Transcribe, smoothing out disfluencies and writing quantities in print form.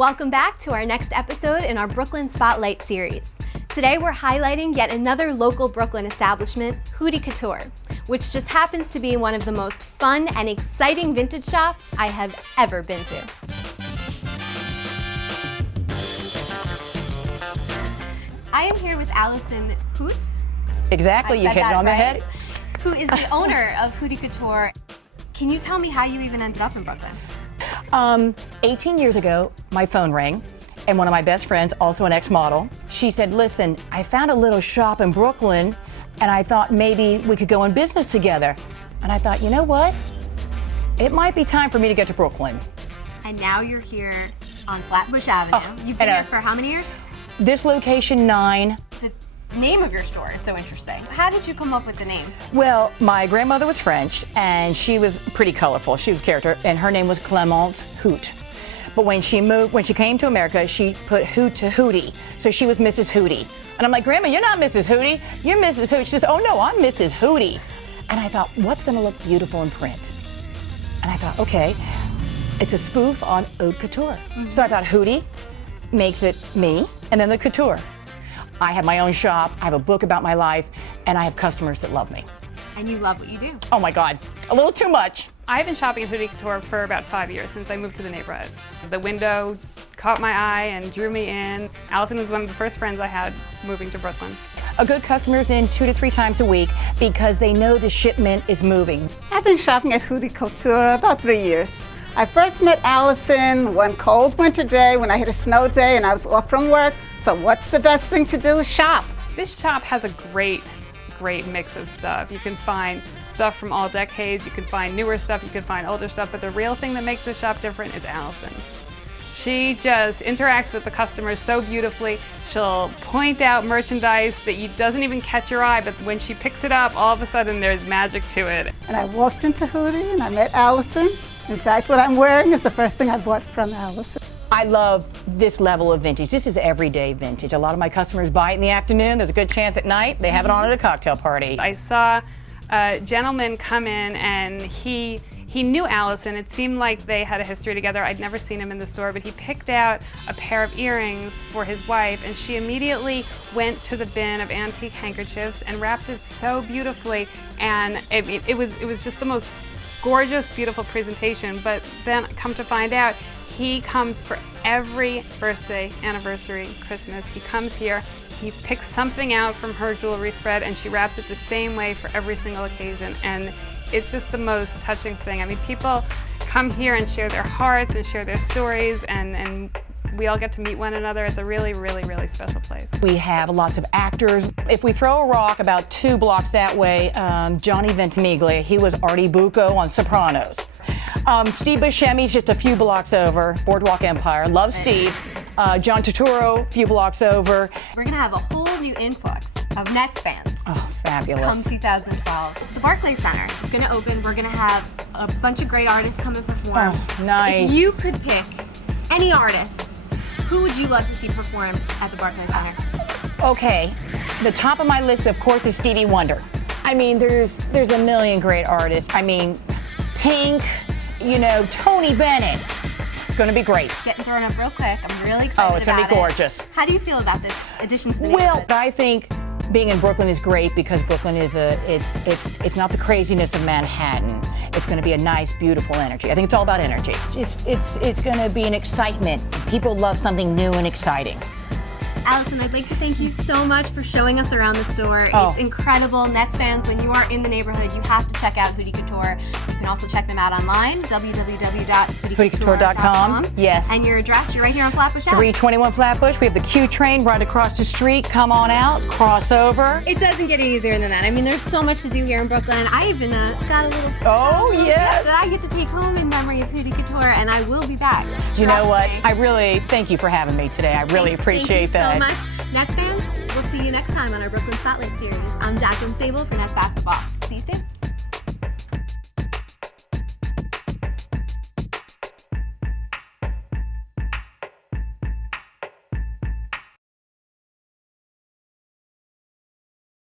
Welcome back to our next episode in our Brooklyn Spotlight series. Today we're highlighting yet another local Brooklyn establishment, Hooti Couture, which just happens to be one of the most fun and exciting vintage shops I have ever been to. I am here with Allison Hoot. Exactly, you hit it on the head. Who is the owner of Hooti Couture. Can you tell me how you even ended up in Brooklyn? 18 years ago, my phone rang, and one of my best friends, also an ex-model, she said, listen, I found a little shop in Brooklyn, and I thought maybe we could go in business together. And I thought, you know what? It might be time for me to get to Brooklyn. And now you're here on Flatbush Avenue. You've been here for how many years? This location, 9. The name of your store is so interesting. How did you come up with the name? Well, my grandmother was French, and she was pretty colorful. She was a character, and her name was Clémence Hoot. But when she came to America, she put Hoot to Hootie. So she was Mrs. Hootie. And I'm like, Grandma, you're not Mrs. Hootie. You're Mrs. Hootie. She says, oh no, I'm Mrs. Hootie. And I thought, what's gonna look beautiful in print? And I thought, okay, it's a spoof on haute couture. So I thought Hootie makes it me, and then the couture. I have my own shop, I have a book about my life, and I have customers that love me. And you love what you do. Oh my God, a little too much. I've been shopping at Hooti Couture for about 5 years, since I moved to the neighborhood. The window caught my eye and drew me in. Allison was one of the first friends I had moving to Brooklyn. A good customer's in 2 to 3 times a week because they know the shipment is moving. I've been shopping at Hooti Couture about 3 years. I first met Allison one cold winter day when I had a snow day and I was off from work. So what's the best thing to do? Shop. This shop has a great mix of stuff. You can find stuff from all decades, you can find newer stuff, you can find older stuff, but the real thing that makes this shop different is Allison. She just interacts with the customers so beautifully. She'll point out merchandise that doesn't even catch your eye, but when she picks it up, all of a sudden there's magic to it. And I walked into Hooti and I met Allison. In fact, what I'm wearing is the first thing I bought from Allison. I love this level of vintage. This is everyday vintage. A lot of my customers buy it in the afternoon. There's a good chance at night they have it on at a cocktail party. I saw a gentleman come in and he knew Allison. It seemed like they had a history together. I'd never seen him in the store, but he picked out a pair of earrings for his wife, and she immediately went to the bin of antique handkerchiefs and wrapped it so beautifully. And it was just the most gorgeous, beautiful presentation. But then come to find out, he comes for every birthday, anniversary, Christmas. He comes here, he picks something out from her jewelry spread, and she wraps it the same way for every single occasion. And it's just the most touching thing. I mean, people come here and share their hearts and share their stories, and we all get to meet one another. It's a really, really, really special place. We have lots of actors. If we throw a rock about 2 blocks that way, Johnny Ventimiglia, he was Artie Bucco on Sopranos. Steve Buscemi's just a few blocks over, Boardwalk Empire. Love Steve. John Turturro, a few blocks over. We're gonna have a whole new influx of Nets fans. Oh, fabulous. Come 2012. The Barclays Center is gonna open. We're gonna have a bunch of great artists come and perform. Oh, nice. If you could pick any artist, who would you love to see perform at the Barclays Center? Okay, the top of my list, of course, is Stevie Wonder. I mean, there's a million great artists. I mean, Pink, you know, Tony Bennett. It's gonna be great. It's getting thrown up real quick. I'm really excited about it. Oh, it's gonna be gorgeous. How do you feel about this addition to the neighborhood? Well, I think being in Brooklyn is great because Brooklyn is it's not the craziness of Manhattan. It's going to be a nice, beautiful energy. I think it's all about energy. It's going to be an excitement. People love something new and exciting. Allison, I'd like to thank you so much for showing us around the store. Oh. It's incredible. Nets fans, when you are in the neighborhood, you have to check out Hooti Couture. You can also check them out online, www.hooticouture.com. Yes. And your address, you're right here on Flatbush Avenue. 321 Flatbush. We have the Q train right across the street. Come on out, cross over. It doesn't get any easier than that. I mean, there's so much to do here in Brooklyn. I even got a little yes, that I get to take home in memory of Hooti Couture, and I will be back. You know what? I really thank you for having me today. I really appreciate that. Thank you so much. Nets fans, we'll see you next time on our Brooklyn Spotlight series. I'm Jaclyn Sabol for Nets Basketball. See you soon.